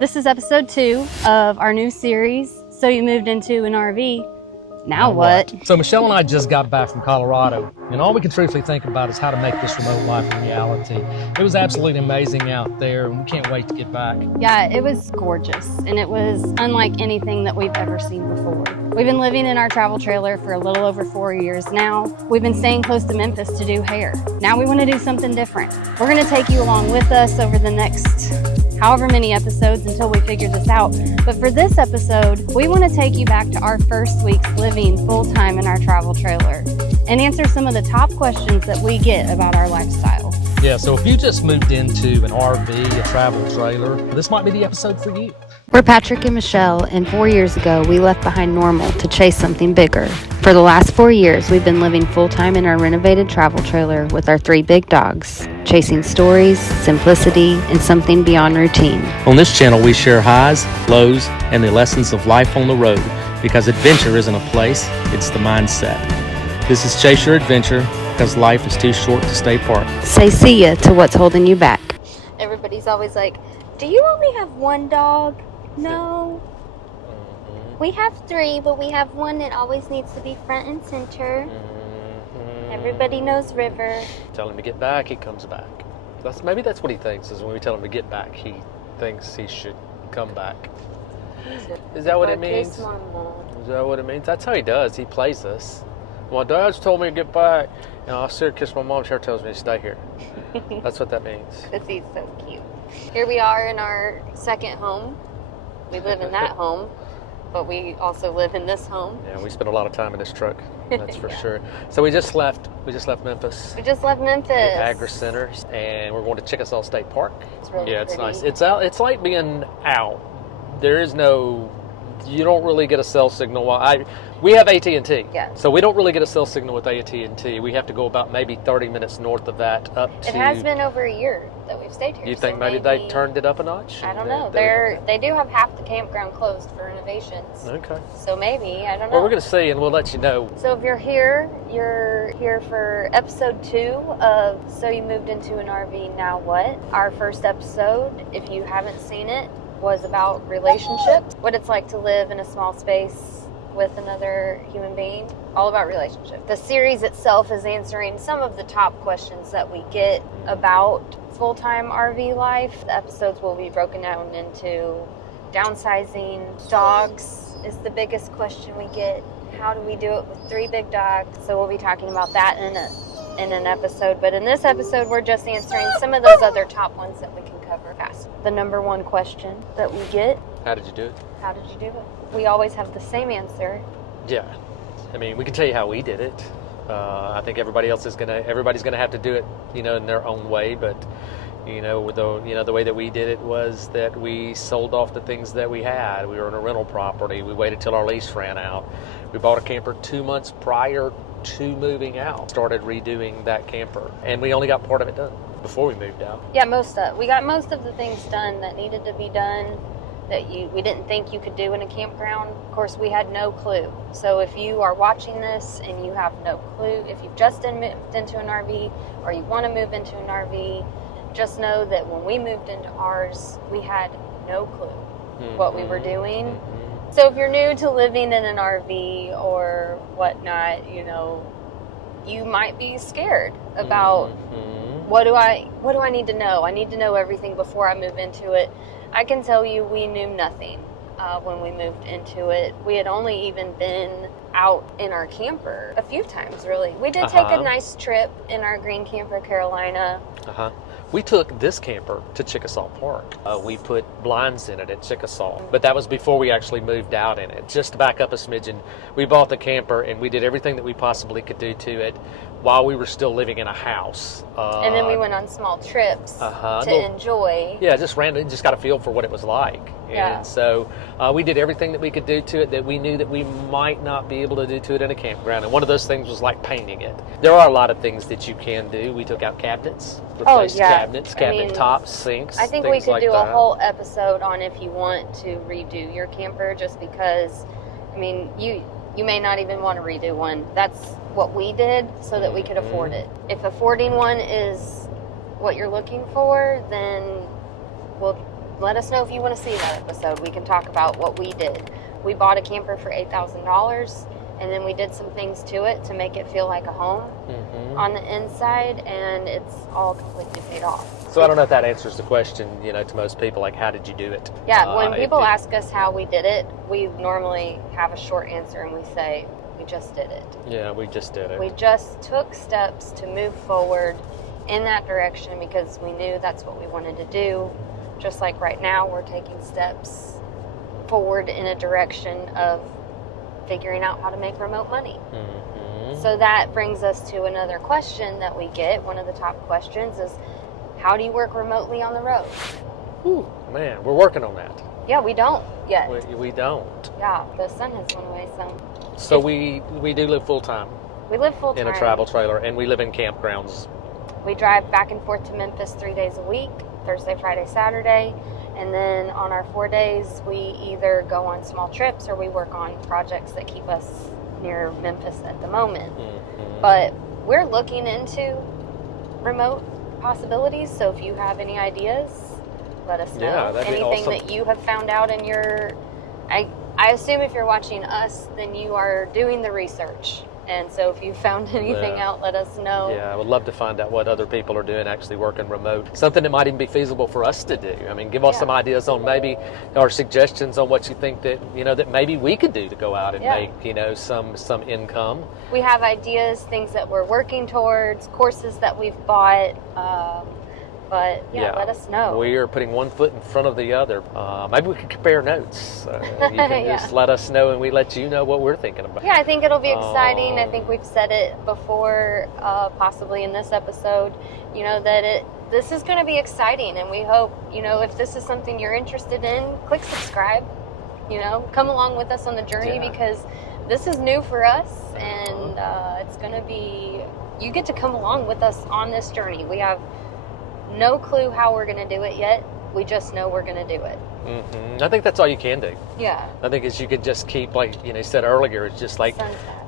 This is episode 2 of our new series, So You Moved Into an RV. Now what? So Michelle and I just got back from Colorado, and all we can truthfully think about is how to make this remote life a reality. It was absolutely amazing out there, and we can't wait to get back. Yeah, it was gorgeous, and it was unlike anything that we've ever seen before. We've been living in our travel trailer for a little over 4 years now. We've been staying close to Memphis to do hair. Now we want to do something different. We're going to take you along with us over the next however many episodes until we figure this out. But for this episode, we want to take you back to our first weeks living full-time in our travel trailer and answer some of the top questions that we get about our lifestyle. Yeah, so if you just moved into an RV, a travel trailer, this might be the episode for you. We're Patrick and Michelle, and 4 years ago, we left behind normal to chase something bigger. For the last 4 years, we've been living full-time in our renovated travel trailer with our 3 big dogs, chasing stories, simplicity, and something beyond routine. On this channel, we share highs, lows, and the lessons of life on the road, because adventure isn't a place, it's the mindset. This is Chase Your Adventure, because life is too short to stay parked. Say see ya to what's holding you back. Everybody's always like, do you only have one dog? No. We have 3, but we have one that always needs to be front and center. Everybody knows River. Tell him to get back, he comes back. Maybe that's what he thinks, is when we tell him to get back, he thinks he should come back. Is that what it means? Is that what it means? That's how he does. He plays us. My dad's told me to get back. And I'll sit and kiss my mom. She tells me to stay here. That's what that means. Because he's so cute. Here we are in our second home. We live in that home, but we also live in this home. Yeah, we spend a lot of time in this truck. That's for sure. So we just left Memphis. We just left Memphis. The Agri Center, and we're going to Chickasaw State Park. It's really it's pretty. Nice. It's out. It's like being out. There is no. You don't really get a cell signal. We have AT&T. Yeah. So we don't really get a cell signal with AT&T. We have to go about maybe 30 minutes north of that up to. It has been over a year that we've stayed here. You think maybe they turned it up a notch? I don't know. They do have half the campground closed for renovations. Okay. So maybe, I don't know. Well, we're going to see, and we'll let you know. So if you're here for episode 2 of So You Moved Into an RV, Now What? Our first episode, if you haven't seen it, was about relationships, what it's like to live in a small space with another human being, all about relationships. The series itself is answering some of the top questions that we get about full-time RV life. The episodes will be broken down into downsizing. Dogs is the biggest question we get. How do we do it with 3 big dogs? So we'll be talking about that in an episode. But in this episode, we're just answering some of those other top ones that we can cover fast. The number 1 question that we get: how did you do it? How did you do it? We always have the same answer. Yeah, I mean, we can tell you how we did it. I think everybody's gonna have to do it, in their own way. But the way that we did it was that we sold off the things that we had. We were in a rental property. We waited till our lease ran out. We bought a camper 2 months prior to moving out. Started redoing that camper, and we only got part of it done before we moved out. Yeah, we got most of the things done that needed to be done that we didn't think you could do in a campground. Of course, we had no clue. So if you are watching this and you have no clue, if you've just moved into an RV or you want to move into an RV, just know that when we moved into ours, we had no clue what we were doing. So if you're new to living in an RV or whatnot, you might be scared about what do I need to know? I need to know everything before I move into it. I can tell you we knew nothing when we moved into it. We had only even been out in our camper a few times, really. We did take a nice trip in our green camper, Carolina. We took this camper to Chickasaw Park. We put blinds in it at Chickasaw, but that was before we actually moved out in it. Just to back up a smidgen, we bought the camper and we did everything that we possibly could do to it while we were still living in a house. And then we went on small trips to enjoy. Yeah, just got a feel for what it was like. Yeah. And so we did everything that we could do to it that we knew that we might not be able to do to it in a campground. And one of those things was like painting it. There are a lot of things that you can do. We took out cabinets, replaced cabinets, cabinet tops, sinks. I think we could do a whole episode on if you want to redo your camper, just because, you may not even want to redo one. That's what we did so that we could afford it. If affording one is what you're looking for, then we'll let us know if you want to see that episode. We can talk about what we did. We bought a camper for $8,000, and then we did some things to it to make it feel like a home on the inside, and it's all completely paid off. So I don't know if that answers the question, to most people, like, how did you do it? Yeah, when people ask us how we did it, we normally have a short answer, and we say, we just did it. Yeah, we just did it. We just took steps to move forward in that direction because we knew that's what we wanted to do. Just like right now, we're taking steps forward in a direction of figuring out how to make remote money. So that brings us to another question that we get. One of the top questions is, how do you work remotely on the road? Ooh, man, we're working on that. Yeah, we don't yet. We don't. Yeah, the sun has gone away some. So we do live full-time. We live full-time. In a travel trailer, and we live in campgrounds. We drive back and forth to Memphis 3 days a week, Thursday, Friday, Saturday. And then on our 4 days, we either go on small trips or we work on projects that keep us near Memphis at the moment. But we're looking into remote possibilities. So if you have any ideas, let us know. Yeah, that'd be anything awesome. that you have found out in your... I assume if you're watching us, then you are doing the research. And so if you found anything out, let us know. Yeah, I would love to find out what other people are doing actually working remote. Something that might even be feasible for us to do. I mean, give us some ideas on maybe, or suggestions on what you think that, that maybe we could do to go out and make, some income. We have ideas, things that we're working towards, courses that we've bought. But let us know. We are putting one foot in front of the other. Maybe we could compare notes. You can just let us know, and we let you know what we're thinking about. Yeah, I think it'll be exciting. I think we've said it before, possibly in this episode, that this is going to be exciting. And we hope, if this is something you're interested in, click subscribe. Come along with us on the journey because this is new for us. And it's going to be, you get to come along with us on this journey. We have no clue how we're going to do it yet. We just know we're going to do it. I think that's all you can do. Yeah. I think is you could just keep, like you said earlier, it's just like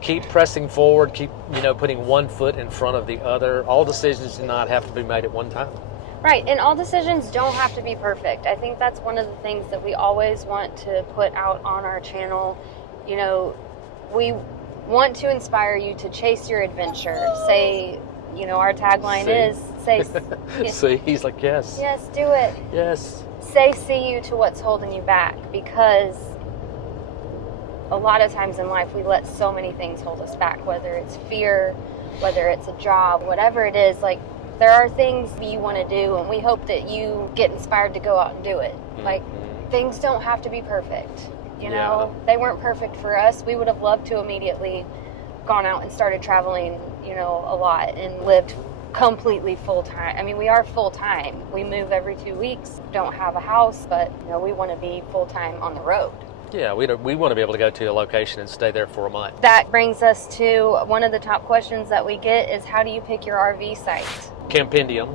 keep pressing forward, keep putting one foot in front of the other. All decisions do not have to be made at one time. Right, and all decisions don't have to be perfect. I think that's one of the things that we always want to put out on our channel. We want to inspire you to chase your adventure. Say, our tagline is, say... See, he's like, yes. Yes, do it. Yes. Say see you to what's holding you back, because a lot of times in life we let so many things hold us back, whether it's fear, whether it's a job, whatever it is. Like, there are things that you want to do, and we hope that you get inspired to go out and do it. Like, things don't have to be perfect. They weren't perfect for us. We would have loved to immediately gone out and started traveling, a lot and lived completely full-time. I mean, we are full-time. We move every 2 weeks, don't have a house, but, we want to be full-time on the road. Yeah, we want to be able to go to a location and stay there for a month. That brings us to one of the top questions that we get is, how do you pick your RV site? Campendium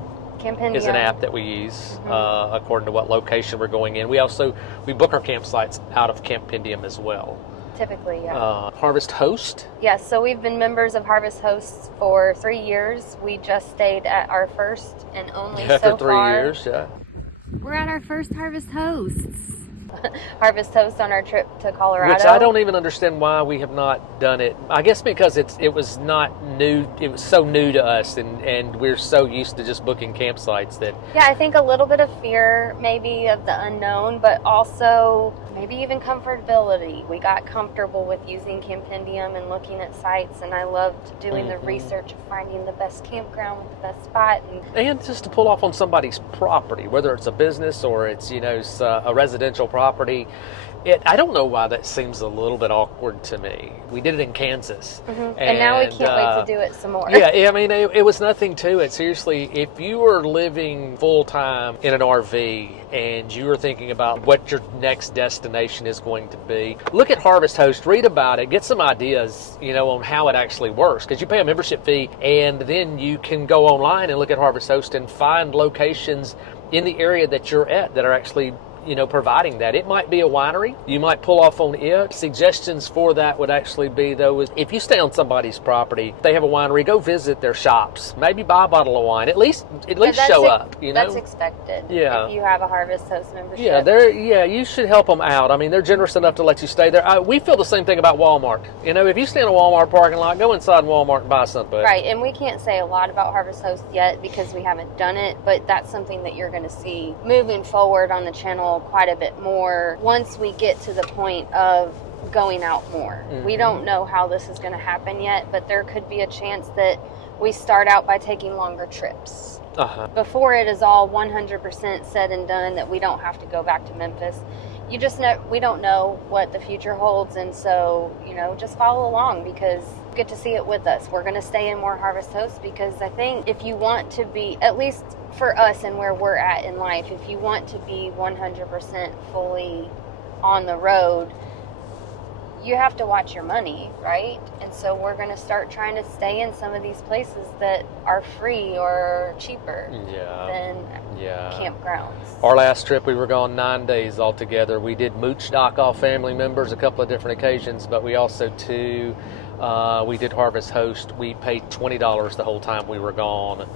is an app that we use according to what location we're going in. We book our campsites out of Campendium as well. Typically, yeah. Harvest Host? Yes, so we've been members of Harvest Hosts for 3 years. We just stayed at our first and only so far. For 3 years, yeah. We're at our first Harvest Hosts. Harvest Host on our trip to Colorado. Which I don't even understand why we have not done it. I guess because it was not new. It was so new to us, and we're so used to just booking campsites that... Yeah, I think a little bit of fear maybe of the unknown, but also maybe even comfortability. We got comfortable with using Campendium and looking at sites, and I loved doing the research of finding the best campground with the best spot. And just to pull off on somebody's property, whether it's a business or it's, a residential property. I don't know why that seems a little bit awkward to me. We did it in Kansas. And now we can't wait to do it some more. Yeah, I mean, it was nothing to it. Seriously, if you were living full-time in an RV and you were thinking about what your next destination is going to be, look at Harvest Host, read about it, get some ideas, on how it actually works. Because you pay a membership fee, and then you can go online and look at Harvest Host and find locations in the area that you're at that are actually providing that. It might be a winery. You might pull off on it. Suggestions for that would actually be, though, is if you stay on somebody's property, they have a winery, go visit their shops. Maybe buy a bottle of wine. At least show up. That's expected. Yeah. If you have a Harvest Host membership. Yeah, you should help them out. I mean, they're generous enough to let you stay there. We feel the same thing about Walmart. If you stay in a Walmart parking lot, go inside Walmart and buy something. Right, and we can't say a lot about Harvest Host yet because we haven't done it, but that's something that you're going to see moving forward on the channel quite a bit more once we get to the point of going out more. Mm-hmm. We don't know how this is going to happen yet, but there could be a chance that we start out by taking longer trips. Before it is all 100% said and done, that we don't have to go back to Memphis. You just know, we don't know what the future holds, and so, just follow along because you get to see it with us. We're going to stay in more Harvest Hosts because I think if you want to be, at least for us and where we're at in life, if you want to be 100% fully on the road, you have to watch your money, right? And so we're going to start trying to stay in some of these places that are free or cheaper than campgrounds. Our last trip, we were gone 9 days altogether. We did mooch dock off family members a couple of different occasions, but we also, too, we did Harvest Host. We paid $20 the whole time we were gone,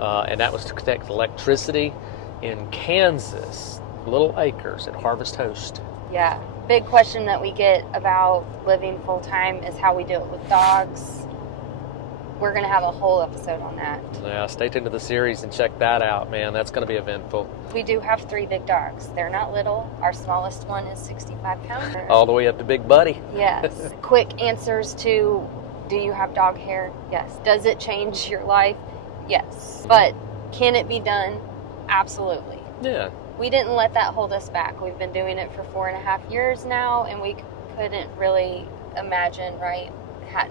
and that was to connect electricity in Kansas, little acres at Harvest Host. Yeah. Big question that we get about living full-time is how we do it with dogs. We're going to have a whole episode on that. Yeah, stay tuned to the series and check that out, man. That's going to be eventful. We do have 3 big dogs. They're not little. Our smallest one is 65 pounds. All the way up to Big Buddy. Yes. Quick answers to, do you have dog hair? Yes. Does it change your life? Yes. But can it be done? Absolutely. Yeah. We didn't let that hold us back. We've been doing it for 4.5 years now, and we couldn't really imagine, right,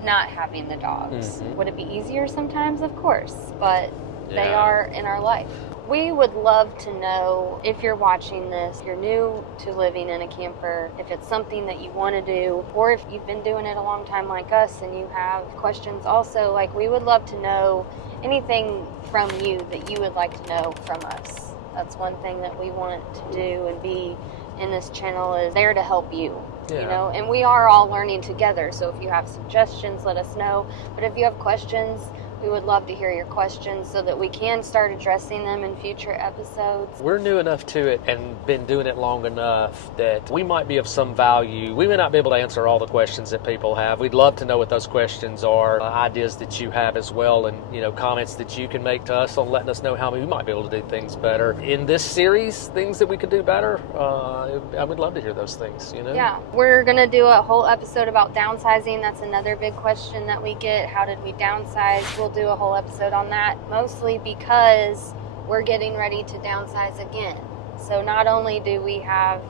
not having the dogs. Mm-hmm. Would it be easier sometimes? Of course, but they are in our life. We would love to know, if you're watching this, if you're new to living in a camper, if it's something that you want to do, or if you've been doing it a long time like us and you have questions also, we would love to know anything from you that you would like to know from us. That's one thing that we want to do and be in this channel, is there to help you, and we are all learning together. So if you have suggestions, let us know. But if you have questions, we would love to hear your questions so that we can start addressing them in future episodes. We're new enough to it and been doing it long enough that we might be of some value. We may not be able to answer all the questions that people have. We'd love to know what those questions are, ideas that you have as well, and comments that you can make to us on letting us know how we might be able to do things better. In this series, things that we could do better, I would love to hear those things. Yeah, we're going to do a whole episode about downsizing. That's another big question that we get. How did we downsize? We'll do a whole episode on that, mostly because we're getting ready to downsize again. So not only do we have,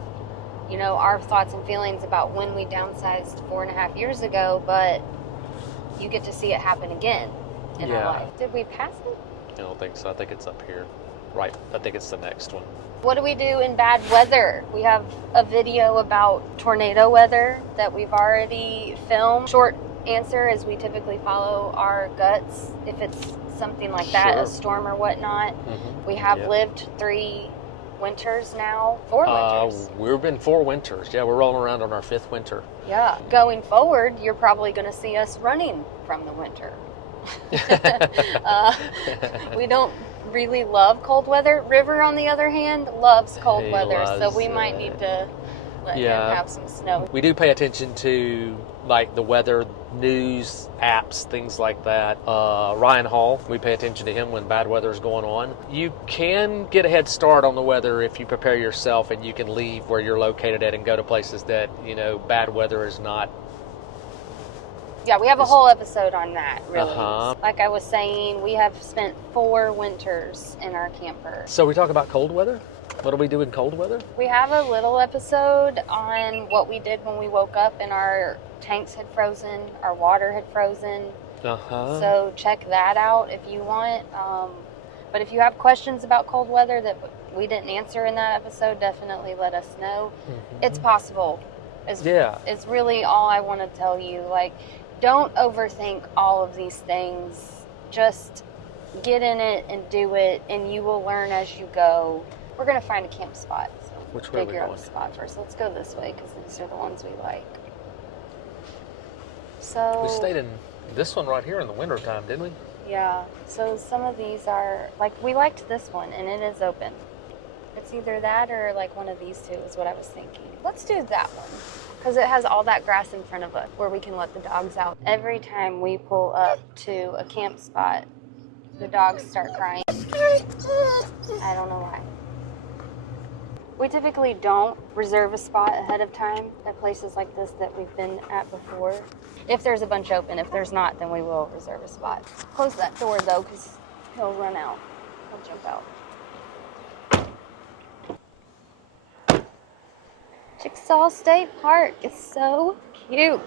our thoughts and feelings about when we downsized 4.5 years ago, but you get to see it happen again in our life. Did we pass it? I don't think so. I think it's up here. Right. I think it's the next one. What do we do in bad weather? We have a video about tornado weather that we've already filmed. Short answer is we typically follow our guts if it's something like that, a storm or whatnot. Mm-hmm. We have lived 3 winters now, 4 winters. We've been 4 winters. Yeah, we're rolling around on our 5th winter. Yeah. Going forward, you're probably going to see us running from the winter. We don't really love cold weather. River, on the other hand, loves cold weather, so we might need to let him have some snow. We do pay attention to the weather news apps, things like that. Ryan Hall, we pay attention to him when bad weather is going on. You can get a head start on the weather if you prepare yourself, and you can leave where you're located at and go to places that bad weather is not. Yeah, we have a whole episode on that, really. Like I was saying, we have spent 4 winters in our camper. So we talk about cold weather? What do we do in cold weather? We have a little episode on what we did when we woke up and our tanks had frozen, our water had frozen. So check that out if you want. But if you have questions about cold weather that we didn't answer in that episode, definitely let us know. Mm-hmm. It's possible. It's really all I want to tell you. Don't overthink all of these things. Just get in it and do it, and you will learn as you go. We're going to find a camp spot. So Which way are we figure out going? the spot first. Let's go this way because these are the ones we like. So We stayed in this one right here in the winter time, didn't we? yeah. So some of these are like we liked this one, and it is open. It's either that or like one of these two is what I was thinking. Let's do that one because it has all that grass in front of us where we can let the dogs out. Every time we pull up to a camp spot, the dogs start crying. I don't know why. We typically don't reserve a spot ahead of time at places like this that we've been at before. If there's a bunch open, if there's not, then we will reserve a spot. Close that door though, because he'll run out. He'll jump out. Chickasaw State Park is so cute.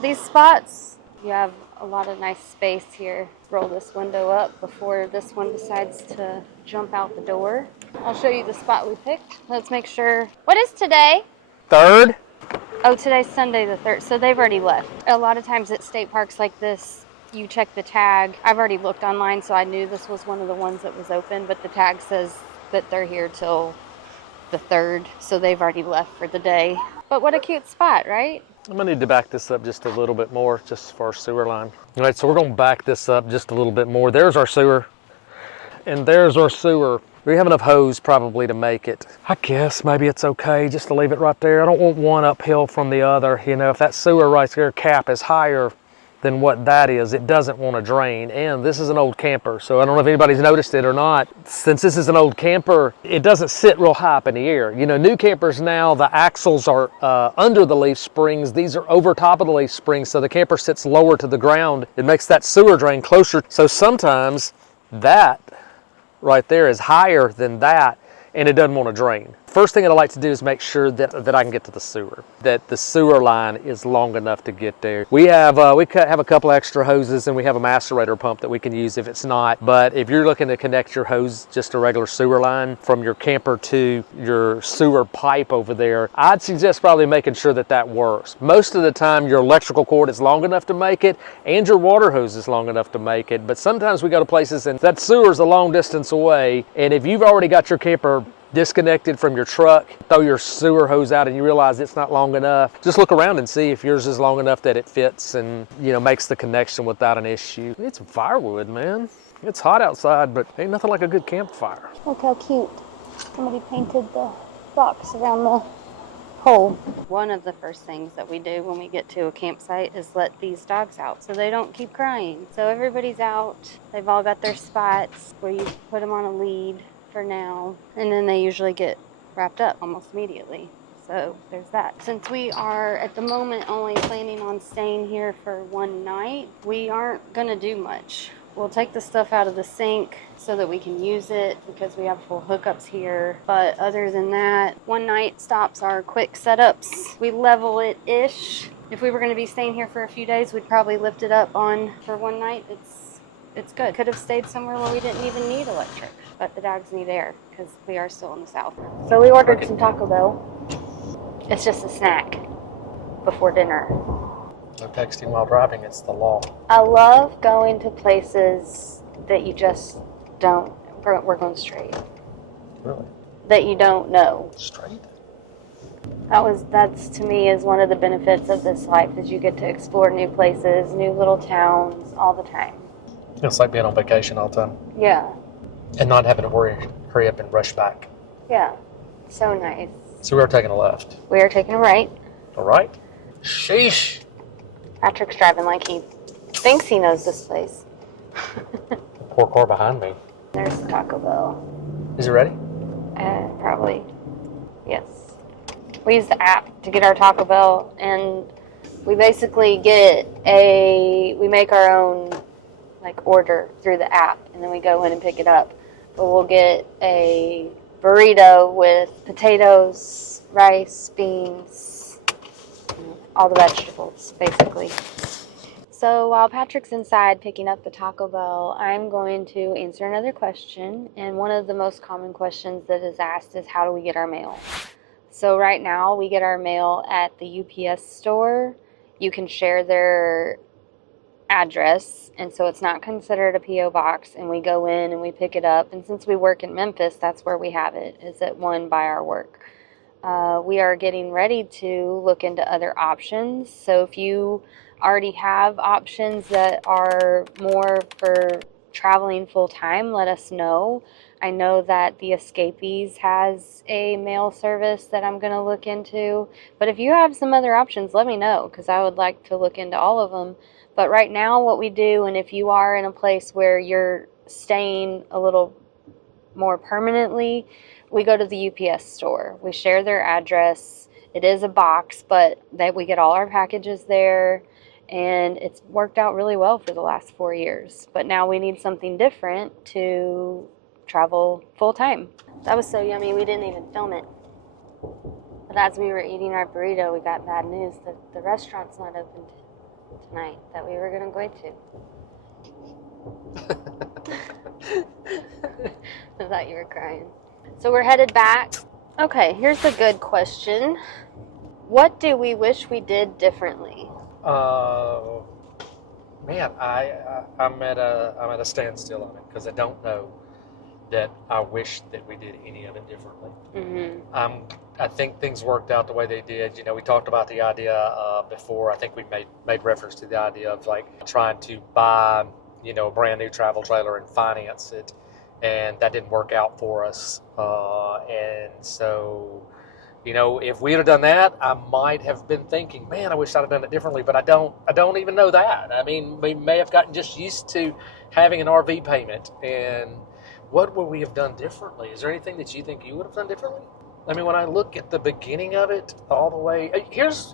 These spots, you have a lot of nice space here. Roll this window up before this one decides to jump out the door. I'll show you the spot we picked. Let's make sure. What is today? 3rd? Oh, today's Sunday the 3rd, so they've already left. A lot of times at state parks like this, you check the tag. I've already looked online, so I knew this was one of the ones that was open, but the tag says that they're here till the 3rd, so they've already left for the day. But what a cute spot, right? I'm gonna need to back this up just a little bit more, just for our sewer line. All right, so we're gonna back this up just a little bit more. There's our sewer, and there's our sewer. We have enough hose probably to make it. I guess maybe it's okay just to leave it right there. I don't want one uphill from the other. You know, if that sewer right there cap is higher than what that is, it doesn't want to drain. And this is an old camper, so I don't know if anybody's noticed it or not. Since this is an old camper, it doesn't sit real high up in the air. You know, new campers now, the axles are under the leaf springs. These are over top of the leaf springs, so the camper sits lower to the ground. It makes that sewer drain closer. So sometimes that right there is higher than that, and it doesn't want to drain. First thing that I like to do is make sure that I can get to the sewer, that the sewer line is long enough to get there. We have a couple extra hoses, and we have a macerator pump that we can use if it's not. But if you're looking to connect your hose, just a regular sewer line from your camper to your sewer pipe over there, I'd suggest probably making sure that that works. Most of the time your electrical cord is long enough to make it, and your water hose is long enough to make it. But sometimes we go to places and that sewer's a long distance away, and if you've already got your camper disconnected from your truck, throw your sewer hose out and you realize it's not long enough, just look around and see if yours is long enough that it fits and, you know, makes the connection without an issue. It's firewood, man. It's hot outside, but ain't nothing like a good campfire. Look how cute. Somebody painted the box around the hole. One of the first things that we do when we get to a campsite is let these dogs out so they don't keep crying. So everybody's out. They've all got their spots where you put them on a lead for now, and then they usually get wrapped up almost immediately. So there's that. Since we are at the moment only planning on staying here for one night, we aren't gonna do much. We'll take the stuff out of the sink so that we can use it because we have full hookups here. But other than that, one night stops are quick setups. We level it-ish. If we were gonna be staying here for a few days, we'd probably lift it up on for one night. It's good. Could have stayed somewhere where we didn't even need electric, but the dogs need air because we are still in the south. So we ordered some Taco Bell. It's just a snack before dinner. No texting while driving, it's the law. I love going to places that you just don't, we're going straight, Really? that you don't know. Straight? That's to me is one of the benefits of this life is you get to explore new places, new little towns all the time. It's like being on vacation all the time. Yeah. And not having to hurry up and rush back. Yeah. So nice. So we are taking a left. We are taking a right. All right. Sheesh. Patrick's driving like he thinks he knows this place. Poor car behind me. There's the Taco Bell. Is it ready? Probably. Yes. We use the app to get our Taco Bell, and we basically we make our own order through the app, and then we go in and pick it up. But we'll get a burrito with potatoes, rice, beans, all the vegetables, basically. So while Patrick's inside picking up the Taco Bell, I'm going to answer another question. And one of the most common questions that is asked is, how do we get our mail? So right now, we get our mail at the UPS store. You can share their address, and so it's not considered a P.O. box, and we go in and we pick it up. And since we work in Memphis, that's where we have it, is at one by our work. We are getting ready to look into other options. So if you already have options that are more for traveling full time, let us know. I know that the Escapees has a mail service that I'm going to look into. But if you have some other options, let me know, because I would like to look into all of them. But right now, what we do, and if you are in a place where you're staying a little more permanently, we go to the UPS store. We share their address. It is a box, but we get all our packages there, and it's worked out really well for the last 4 years. But now we need something different to travel full time. That was so yummy, we didn't even film it. But as we were eating our burrito, we got bad news that the restaurant's not open tonight that we were going to go to. I thought you were crying. So we're headed back. Okay, here's a good question. What do we wish we did differently? Man, I'm at a standstill on it, because I don't know that I wish that we did any of it differently. Mm-hmm. I think things worked out the way they did. You know, we talked about the idea before. I think we made reference to the idea of like trying to buy, you know, a brand new travel trailer and finance it, and that didn't work out for us. And so, you know, if we'd have done that, I might have been thinking, man, I wish I'd have done it differently. But I don't even know that. I mean, we may have gotten just used to having an RV payment. And what would we have done differently? Is there anything that you think you would have done differently? I mean, when I look at the beginning of it all the way, here's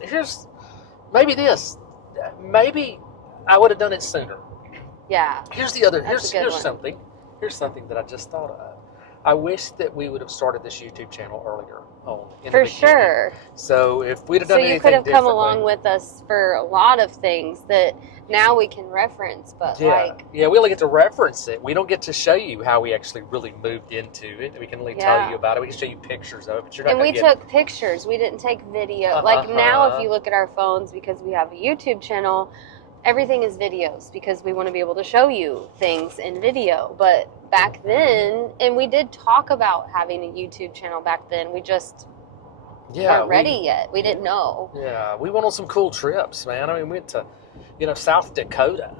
maybe this. Maybe I would have done it sooner. Yeah. Here's the other. Here's something. Here's something that I just thought of. I wish that we would have started this YouTube channel earlier on. For sure. So if we'd have done anything differently. So you could have come differently, along with us for a lot of things that now we can reference, but we only get to reference it. We don't get to show you how we actually really moved into it. We can only tell you about it. We can show you pictures of it, but you're not. And we took pictures. We didn't take video. Like now, if you look at our phones, because we have a YouTube channel, everything is videos because we want to be able to show you things in video. But back then, and we did talk about having a YouTube channel back then. We just weren't ready yet. We didn't know. Yeah, we went on some cool trips, man. I mean, we went to, South Dakota.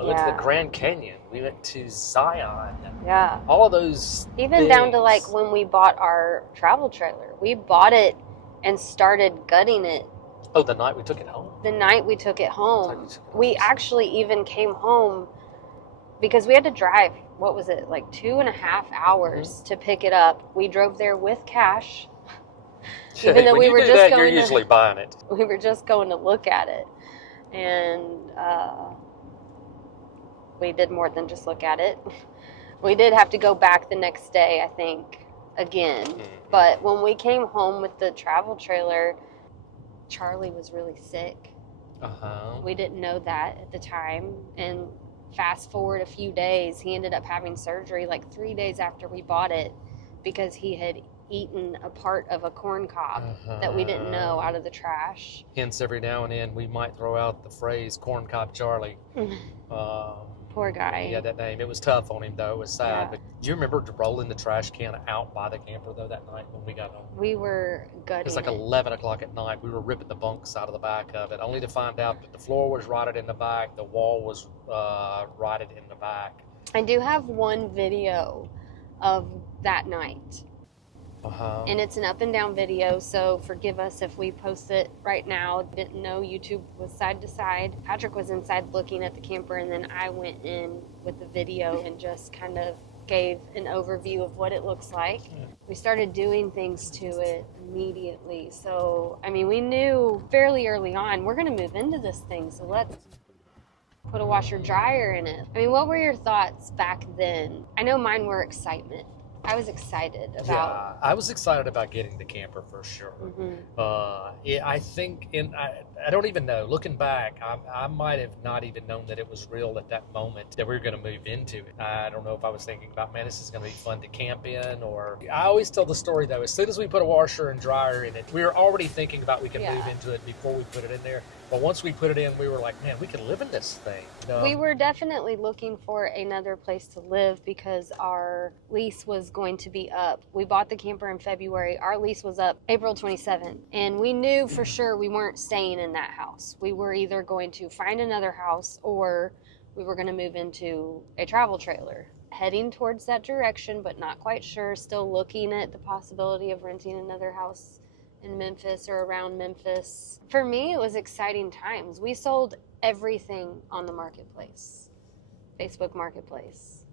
We went to the Grand Canyon. We went to Zion. Yeah. All of those Even down to like when we bought our travel trailer. We bought it and started gutting it. Oh, the night we took it home? The night we took it home. We actually even came home because we had to drive, what was it, like 2.5 hours to pick it up. We drove there with cash. Even though we were just going you're usually buying it. We were just going to look at it. And we did more than just look at it. We did have to go back the next day, I think, again. Mm-hmm. But when we came home with the travel trailer, Charlie was really sick. We didn't know that at the time. And fast forward a few days, he ended up having surgery like 3 days after we bought it because he had eaten a part of a corn cob that we didn't know out of the trash. Hence, every now and then we might throw out the phrase corn cob Charlie. Poor guy. He had that name. It was tough on him, though. It was sad. Yeah. But do you remember rolling the trash can out by the camper, though, that night when we got home? We were gutting it. It was like 11 o'clock at night. We were ripping the bunks out of the back of it, only to find out that the floor was rotted in the back, the wall was rotted in the back. I do have one video of that night. And it's an up and down video, so forgive us if we post it right now. Didn't know YouTube was side to side. Patrick was inside looking at the camper, and then I went in with the video and just kind of gave an overview of what it looks like. We started doing things to it immediately. So, I mean, we knew fairly early on, we're going to move into this thing, so let's put a washer dryer in it. I mean, what were your thoughts back then? I know mine were excitement. I was excited about. Yeah, I was excited about getting the camper for sure. I think, I don't even know. Looking back, I might have not even known that it was real at that moment that we were going to move into it. I don't know if I was thinking about, man, this is going to be fun to camp in, or I always tell the story though. As soon as we put a washer and dryer in it, we were already thinking about we can move into it before we put it in there. But once we put it in, we were like, man, we could live in this thing. We were definitely looking for another place to live because our lease was going to be up. We bought the camper in February. Our lease was up April 27th. And we knew for sure we weren't staying in that house. We were either going to find another house or we were going to move into a travel trailer. Heading towards that direction, but not quite sure. Still looking at the possibility of renting another house in Memphis or around Memphis. For me, it was exciting times. We sold everything on the marketplace, Facebook Marketplace.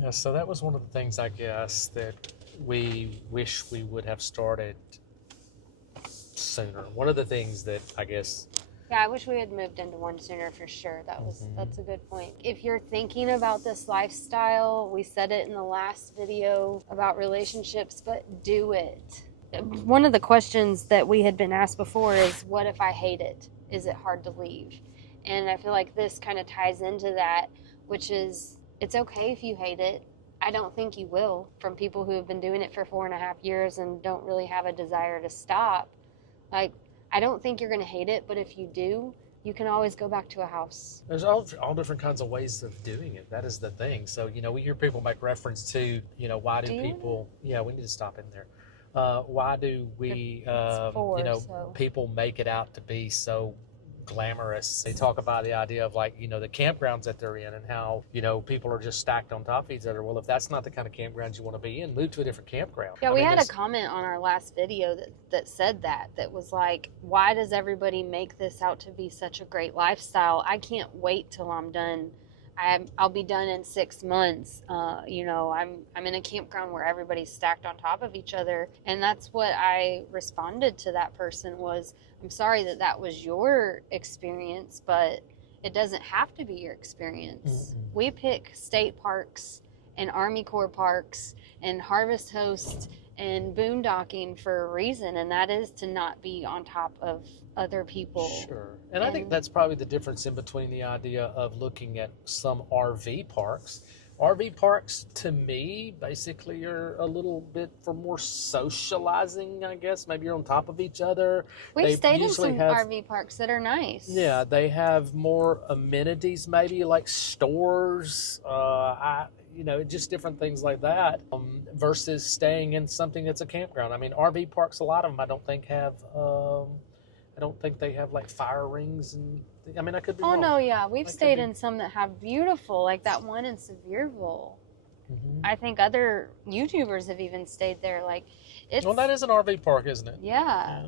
Yeah, so that was one of the things, I guess, that we wish we would have started sooner. One of the things that I guess... Yeah, I wish we had moved into one sooner for sure. That's a good point. If you're thinking about this lifestyle, we said it in the last video about relationships, but do it. One of the questions that we had been asked before is, what if I hate it? Is it hard to leave? And I feel like this kind of ties into that, which is, it's okay if you hate it. I don't think you will, from people who have been doing it for 4.5 years and don't really have a desire to stop. Like, I don't think you're going to hate it, but if you do, you can always go back to a house. There's all different kinds of ways of doing it. That is the thing. So, we hear people make reference to, why do people... Yeah, we need to stop in there. Why do we, people make it out to be so glamorous? They talk about the idea of like, the campgrounds that they're in and how, people are just stacked on top of each other. Well, if that's not the kind of campgrounds you want to be in, move to a different campground. Yeah, we had a comment on our last video that said that was like, why does everybody make this out to be such a great lifestyle? I can't wait till I'm done. I'll be done in 6 months. I'm in a campground where everybody's stacked on top of each other. And that's what I responded to that person was, I'm sorry that was your experience, but it doesn't have to be your experience. Mm-hmm. We pick state parks and Army Corps parks and Harvest Host and boondocking for a reason, and that is to not be on top of other people. Sure. And I think that's probably the difference in between the idea of looking at some RV parks. RV parks, to me, basically are a little bit for more socializing, I guess. Maybe you're on top of each other. We've stayed in some RV parks that are nice. Yeah, they have more amenities, maybe like stores, just different things like that, versus staying in something that's a campground. I mean, RV parks, a lot of them, I don't think they have like fire rings and. I mean, I could be wrong. Oh no, yeah, we've stayed in some that have beautiful, like that one in Sevierville. Mm-hmm. I think other YouTubers have even stayed there. Like, well, that is an RV park, isn't it? Yeah.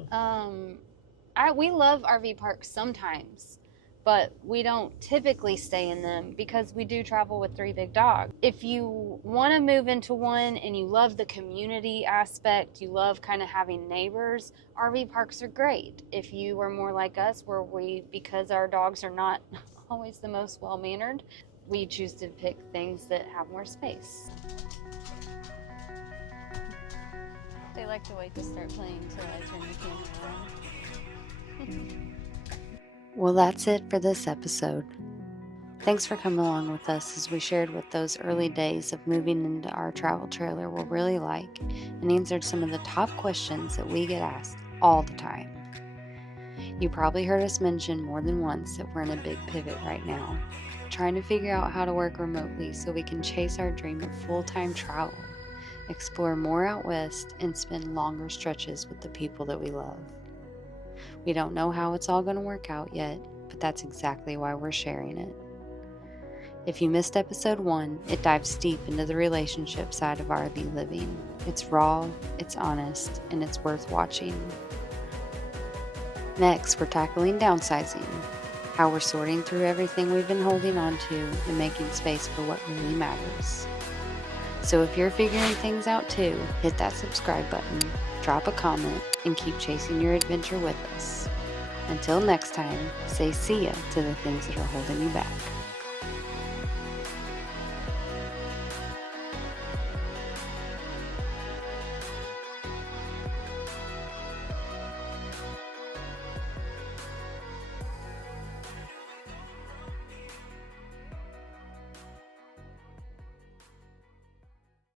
We love RV parks sometimes, but we don't typically stay in them because we do travel with 3 big dogs. If you want to move into one and you love the community aspect, you love kind of having neighbors, RV parks are great. If you are more like us, where because our dogs are not always the most well-mannered, we choose to pick things that have more space. They like to wait to start playing until I turn the camera on. Well, that's it for this episode. Thanks for coming along with us as we shared what those early days of moving into our travel trailer were really like and answered some of the top questions that we get asked all the time. You probably heard us mention more than once that we're in a big pivot right now, trying to figure out how to work remotely so we can chase our dream of full-time travel, explore more out west, and spend longer stretches with the people that we love. We don't know how it's all going to work out yet, but that's exactly why we're sharing it. If you missed episode 1, it dives deep into the relationship side of RV living. It's raw, it's honest, and it's worth watching. Next, we're tackling downsizing, how we're sorting through everything we've been holding on to and making space for what really matters. So if you're figuring things out too, hit that subscribe button, drop a comment, and keep chasing your adventure with us. Until next time, say see ya to the things that are holding you back.